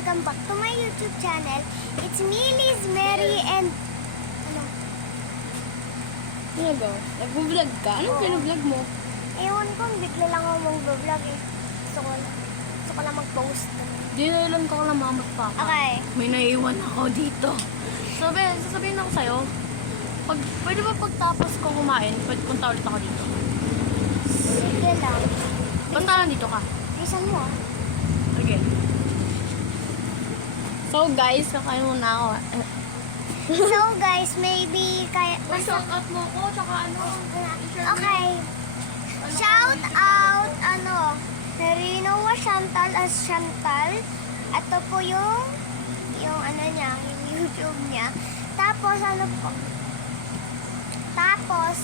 welcome back to my YouTube channel. It's me, Liz Mary, and ano? Ano ba? Nag-vlog ka? Anong Oo. pinablog mo? Ewan ko, bigla lang ako mag-vlog eh. Gusto ko lang mag-post. Di na ilan ko lang mamot pa ako. Okay. May naiwan ako dito. Sasabihin ako sa'yo, pwede ba pagtapos ko kumain, pwede punta ulit ako dito? Sige lang. Basta nandito ka. Bilisan mo ah. Okay. So guys, kakain muna ako. So guys, maybe kaya... Shout out mo ko, tsaka ano? Okay. Shout out, Merino wa Chantal as Chantal. Ito po yung ano niya, yung YouTube niya. Tapos, Tapos,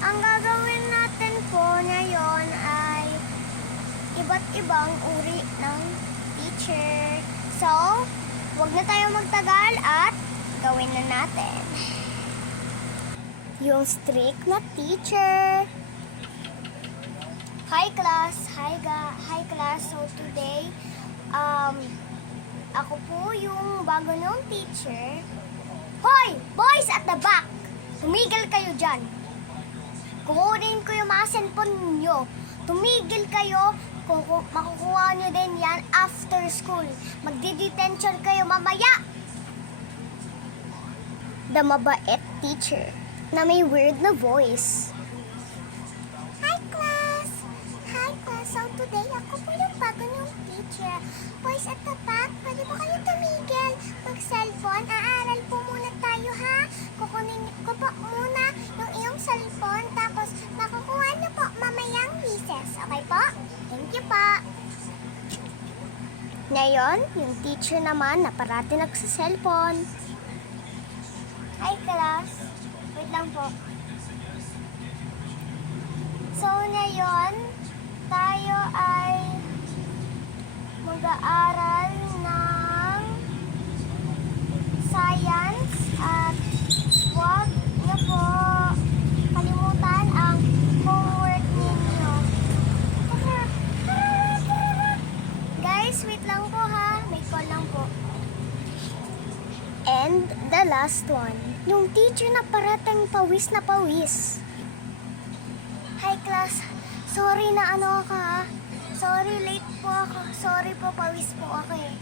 ang gagawin natin po ngayon ay iba't ibang uri ng teacher. So, wag na tayo magtagal at gawin na natin. Yung strict na teacher. Hi class, hi class. So today, ako po yung bago nung teacher. Hoy! Boys at the back! Tumigil kayo dyan. Kukunin ko yung mga cellphone ninyo. Tumigil kayo. Makukuha nyo din yan after school. Magdi-detention kayo mamaya. The mabait teacher na may weird na voice. Hi class! Hi class! So today ako po yung bago nung teacher. Boys at the back, pwede po kayo tumigil. Mag-cellphone, aaral po muna tayo ha. Kukunin ko po muna yung iyong cellphone tapos makukuha niyo po mamayang recess. Okay po? Thank you po. Ngayon, yung teacher naman na parati nagsa-cellphone. Hi class. Wait lang po. So ngayon, tayo ay mag-aaral ng science at huwag niyo po kalimutan ang homework ninyo. Guys, wait lang po ha. May call lang po. And the last one, yung teacher na parating pawis na pawis. Hi class, sorry na ako ha. Sorry late po ako. Sorry po, pawis po ako eh.